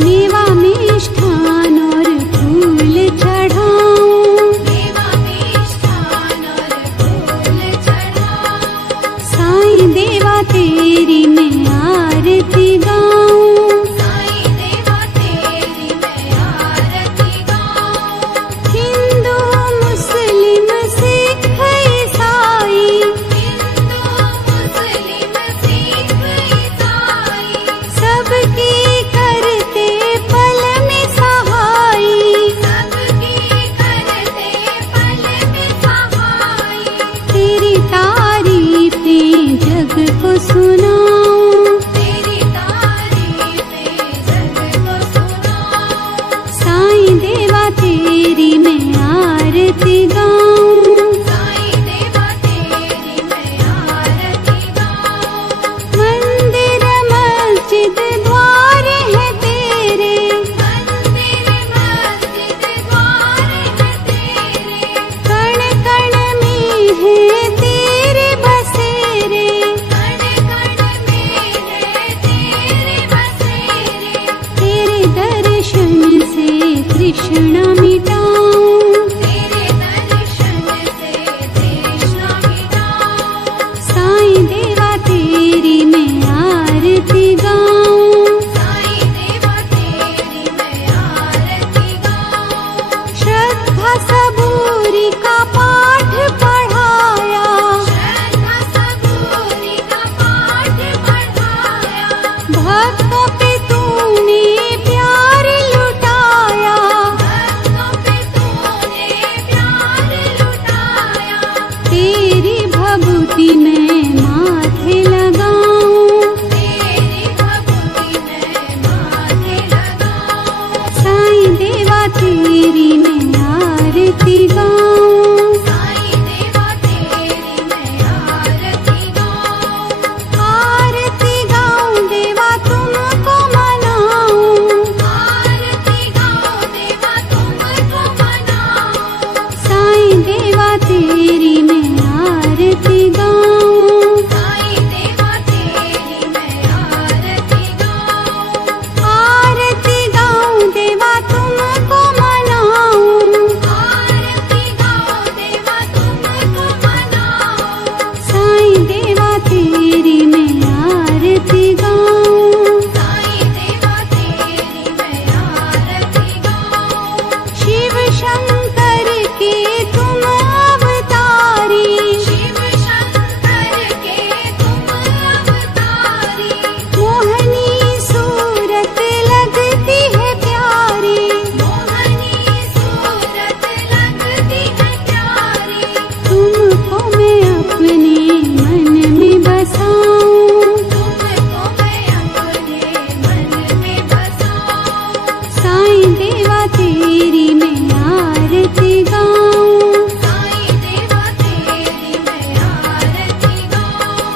मेवा मिष्ठान और फूल चढ़ाऊं, मेवा मिष्ठान और फूल चढ़ाऊं। साईं देवा तेरी मैं आरती गाऊं, साईं देवा तेरी मैं आरती गाऊं। हिंदू मुस्लिम सिख ईसाई, हिंदू मुस्लिम सिख ईसाई, सबकी करते पल में सहाई, सबकी करते पल में सहाई। तेरी तारीफें जग को सुनाऊं, तेरी तारीफें जग को सुनाऊं। साईं देवा तेरी मैं आरती गाऊं, साईं देवा तेरी मैं आरती गाऊं। मंदिर मस्जिद द्वार है तेरे, मंदिर मस्जिद द्वार है तेरे, कण कण में है तेरे बसेरे, कण कण में है तेरे बसेरे। तेरे दर्शन से तृष्णा मिटाऊं, तेरे दर्शन से तृष्णा मिटाऊं। साईं देवा तेरी मैं आरती गाऊं, साईं देवा तेरी मैं आरती गाऊं। श्रद्धा सबूरी का पाठ पढ़ाया, श्रद्धा सबूरी का पाठ पढ़ाया, भक्तों पे तूने प्यार लुटाया, भक्तों पे तूने प्यार लुटाया। तेरी भभूति मैं माथे लगाऊं, तेरी भक्ति में माथे लगाऊं। साईं देवा तेरी मैं आरती गाऊं, साईं देवा तेरी मैं आरती गाऊं। आरती गाऊं देवा तुमको मनाऊं, आरती गाऊं देवा तुमको मनाऊं। साईं देवा तेरी मैं आरती गाऊं, साईं देवा तेरी मैं आरती गाऊं। आरती गाऊं देवा तुमको मनाऊं, आरती गाऊं देवा तुमको मनाऊं। साईं देवा तेरी मैं आरती गाऊं, साईं देवा तेरी मैं आरती गाऊं। शिव शंकर के तुम अवतारी, शिव शंकर के तुम अवतारी, मोहनी सूरत लगती है प्यारी, मोहनी सूरत लगती है प्यारी। तुमको मैं अपने मन में बसाऊं, तुमको मैं अपने मन में बसाऊं। साईं देवा तेरी मैं आरती गाऊं, साईं देवा तेरी मैं आरती गाऊं।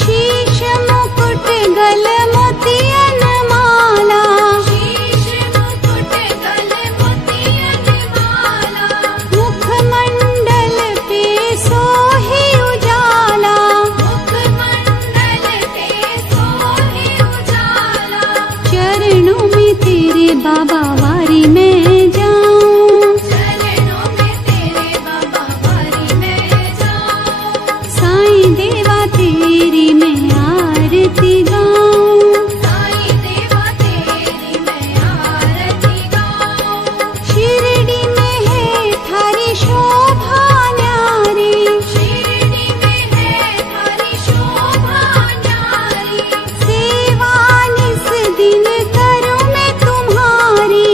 शीश मुकुट गल मोतियन माला, शीश मुकुट गल मोतियन माला, मुखमंडल पे सोहे उजाला, मुखमंडल पे सोहे उजाला। चरणों में तेरे बाबा वारी में जाऊं, चरणों में तेरे बाबा वारी में जाऊं। साईं देवा तेरी मैं आरती गाऊं, साईं देवा तेरी मैं आरती गाऊं। शिरडी में है थारी शोभा न्यारी, शिरडी में है थारी शोभा न्यारी, सेवा निस दिन करूं मैं तुम्हारी,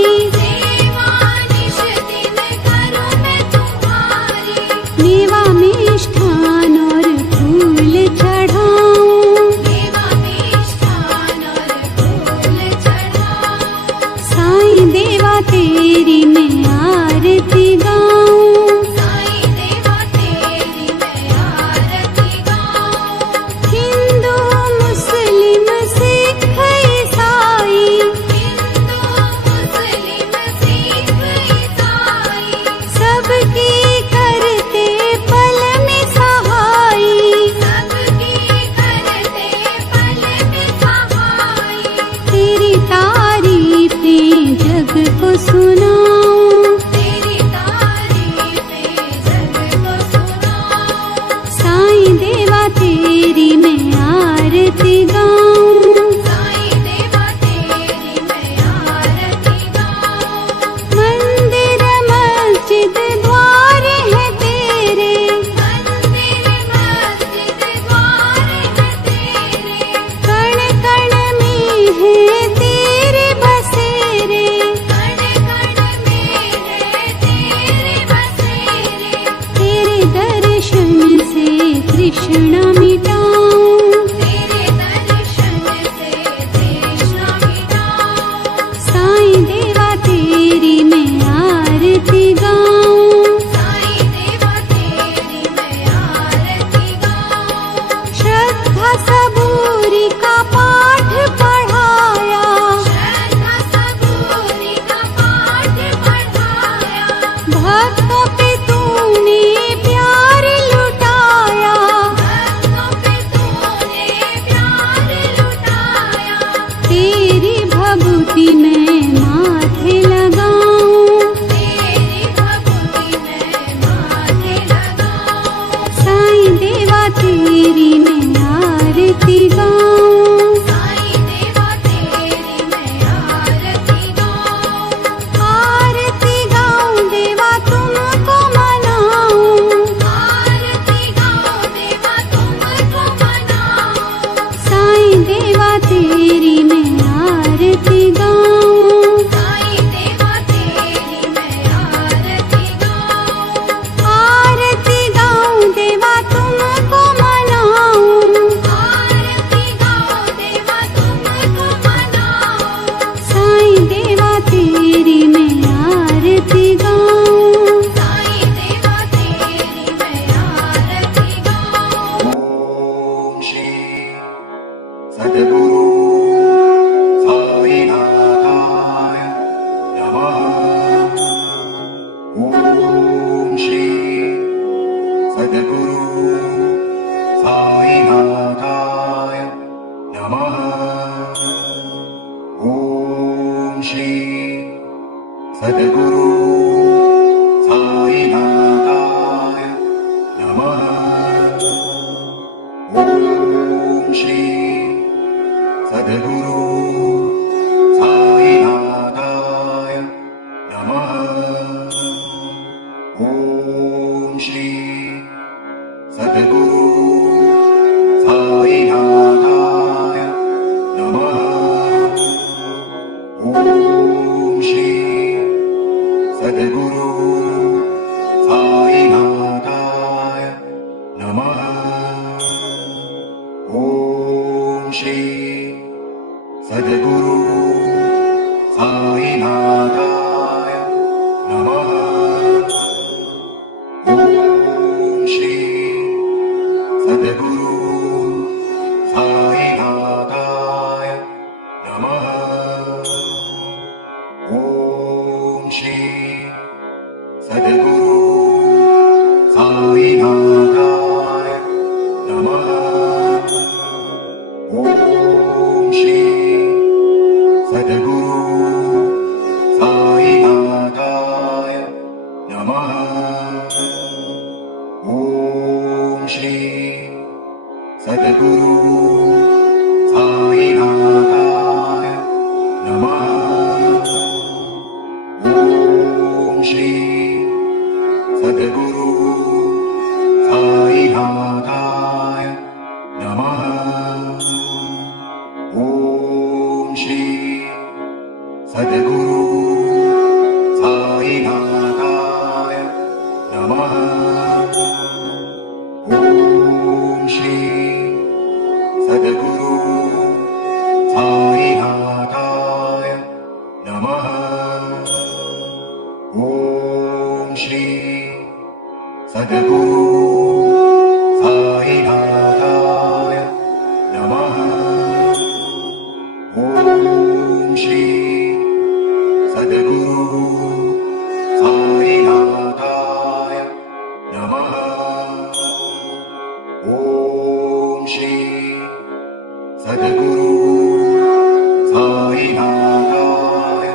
सुनाऊं, तेरी तारीफें जग को सुनाऊं, साईं देवा तेरी मैं आरती गाऊं। साईं देवा तेरी मैं आरती गाऊं, मंदिर मस्जिद द्वार है तेरे, मंदिर मस्जिद द्वार है तेरे, कण कण में है तेरे बसेरे। कण कण में है तेरे बसेरे, तेरे दर्शन से तृष्णा मिटाऊं, तेरे दर्शन से तृष्णा मिटाऊं, साईं देवा तेरी मैं आरती गाऊं। साईं देवा तेरी मैं आरती गाऊं, श्रद्धा सबूरी का पाठ पढ़ाया, श्रद्धा सबूरी का पाठ पढ़ाया, भक्तों पे तूने प्यार लुटाया। भक्तों पे तूने प्यार लुटाया, तेरी भभूति मैं माथे लगाऊं, तेरी भक्ति मैं माथे लगाऊं, साईं देवा तेरी मैं आरती गाऊं। साईं देवा तेरी मैं आरती गाऊं, आरती गाऊं देवा तुमको मनाऊं, आरती गाऊं देवा तुमको मनाऊं, साईं देवा तेरी मैं आरती गाऊं। साईं देवा तेरी मैं आरती गाऊं, आरती गाऊं देवा तुमको मनाऊं, आरती गाऊं देवा तुमको मनाऊं, साईं देवा तेरी मैं आरती गाऊं। साईं देवा तेरी मैं आरती गाऊं। ओम श्री सद्गुरु साईनाथाय नमः। ओम श्री सद्गुरु साईनाथाय नमः। ओम श्री सद्गुरु साईनाथाय नमः। ओम श्री सद्गुरु साईनाथाय नमः। ओम श्री सद्गुरु साईनाथाय नमः। ओम श्री सद्गुरु साईनाथाय नमः। ओम श्री सद्गुरु साईनाथाय नमः। ओम श्री सद्गुरु साईनाथाय नमः। ओम श्री सद्गुरु साईनाथाय नमः। ओम श्री सद्गुरु साईनाथाय नमः। ओम श्री सद्गुरु साईनाथाय नमः। ओम श्री सद्गुरु साईनाथाय नमः। ओम श्री सद्गुरु साईनाथाय नमः। ओम श्री सद्गुरु साईनाथाय नमः। ओम श्री सद्गुरु साईनाथाय नमः। ओम श्री सद्गुरु साईनाथाय नमः। ओम श्री सद्गुरु साईनाथाय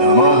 नमः।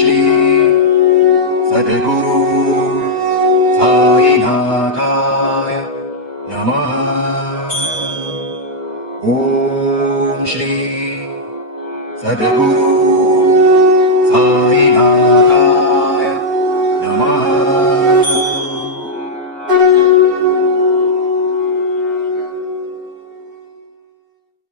सद्गुरु साईनाथाय नमः ॐ श्री सद्गुरु